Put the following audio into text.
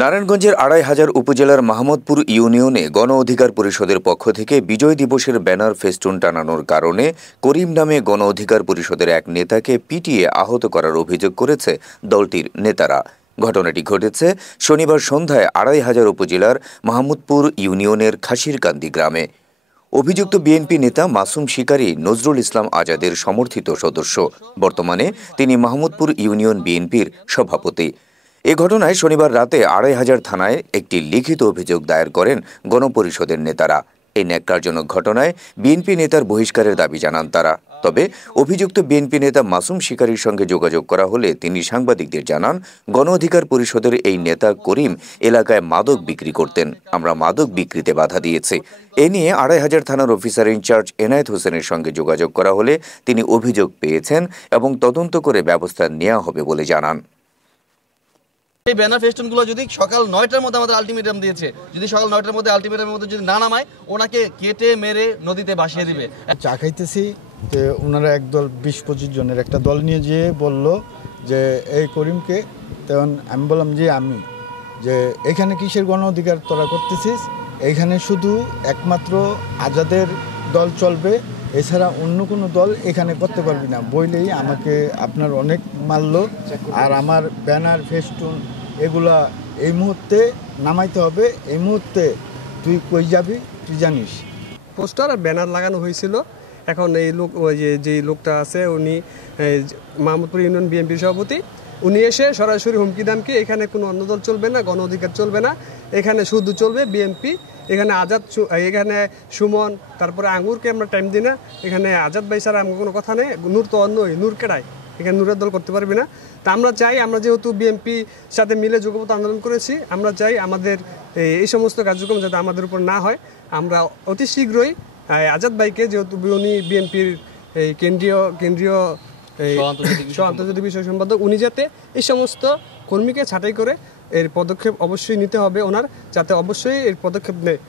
নারায়ণগঞ্জের ২৫০০ উপজেলার মাহমুদপুর ইউনিয়নে গণ অধিকার পরিষদের পক্ষ থেকে বিজয় দিবসের ব্যানার ফেস্টুন টানানোর কারণে করিম নামে গণ অধিকার পরিষদের এক নেতাকে পিটিয়ে আহত করার অভিযোগ করেছে দলটির নেতারা। ঘটনাটি ঘটেছে শনিবার সন্ধ্যায় ২৫০০ উপজেলার মাহমুদপুর ইউনিয়নের খাসিরকান্দি গ্রামে। অভিযুক্ত বিএনপি নেতা মাসুম শিকারী নজরুল ইসলাম আজাদের সমর্থিত সদস্য। বর্তমানে তিনি মাহমুদপুর ইউনিয়ন বিএনপির সভাপতি। এ ঘটনায় শনিবার রাতে ২৫০০ থানায় একটি লিখিত অভিযোগ দায়ের করেন গণপরিষদের নেতারা। এই ন্যাক্কারজনক ঘটনায় বিএনপি নেতার বহিষ্কারের দাবি জানান তারা। তবে অভিযুক্ত বিএনপি নেতা মাসুম শিকারীর সঙ্গে যোগাযোগ করা হলে তিনি সাংবাদিকদের জানান, গণ অধিকার পরিষদের এই নেতা করিম এলাকায় মাদক বিক্রি করতেন। আমরা মাদক বিক্রিতে বাধা দিয়েছি। এ নিয়ে ২৫০০ থানার অফিসার ইনচার্জ এনায়েত হোসেনের সঙ্গে যোগাযোগ করা হলে তিনি অভিযোগ পেয়েছেন এবং তদন্ত করে ব্যবস্থা নেওয়া হবে বলে জানান। এই ব্যানার ফেস্টুনগুলো যদি সকাল ৯টার মধ্যে আমাদের আলটিমেটাম দিয়েছে, যদি সকাল ৯টার মধ্যে আলটিমেটামের মধ্যে যদি না নামায়, ওনাকে কেটে মেরে নদীতে ভাসিয়ে দিবে। চা খাইতেছি, তো ওনারা একদল ২০-২৫ জনের একটা দল নিয়ে যেয়ে বলল যে এই করিমকে। তখন আমি বললাম যে এখানে কিসের গণ অধিকার তোরা করতেছিস? এইখানে শুধু একমাত্র আজাদের দল চলবে, এছাড়া অন্য কোনো দল এখানে করতে পারবি না বইলেই আমাকে আপনার অনেক মারল। আর আমার ব্যানার ফেস্টুন এগুলা এই মুহূর্তে নামাইতে হবে। এই মুহূর্তে তুই কই যাবি তুই জানিস। পোস্টার আর ব্যানার লাগানো হয়েছিল। এখন এই লোক, ওই যে লোকটা আছে, উনি মাহমুদপুর ইউনিয়ন বিএনপির সভাপতি, উনি এসে সরাসরি হুমকি দামকি এখানে কোনো অন্য দল চলবে না, গণ অধিকার চলবে না, এখানে শুধু চলবে বিএনপি। এখানে আজাদ, এখানে সুমন, তারপরে আঙুরকে আমরা টাইম দিই না। এখানে আজাদ ভাই ছাড়া আমার কোনো কথা নেই। নূর তো অন্য, নূর কেড়াই, এখানে নূরের দল করতে পারবি না। তা আমরা চাই, আমরা যেহেতু বিএনপির সাথে মিলে যুগপৎ আন্দোলন করেছি, আমরা চাই আমাদের এই সমস্ত কার্যক্রম যাতে আমাদের উপর না হয়। আমরা অতি শীঘ্রই আজাদ ভাইকে, যেহেতু উনি বিএনপির এই কেন্দ্রীয় আন্তর্জাতিক বিষয় সম্পাদক, উনি যাতে এই সমস্ত কর্মীকে ছাঁটাই করে এর পদক্ষেপ অবশ্যই নিতে হবে ওনার, যাতে অবশ্যই এর পদক্ষেপ নেয়।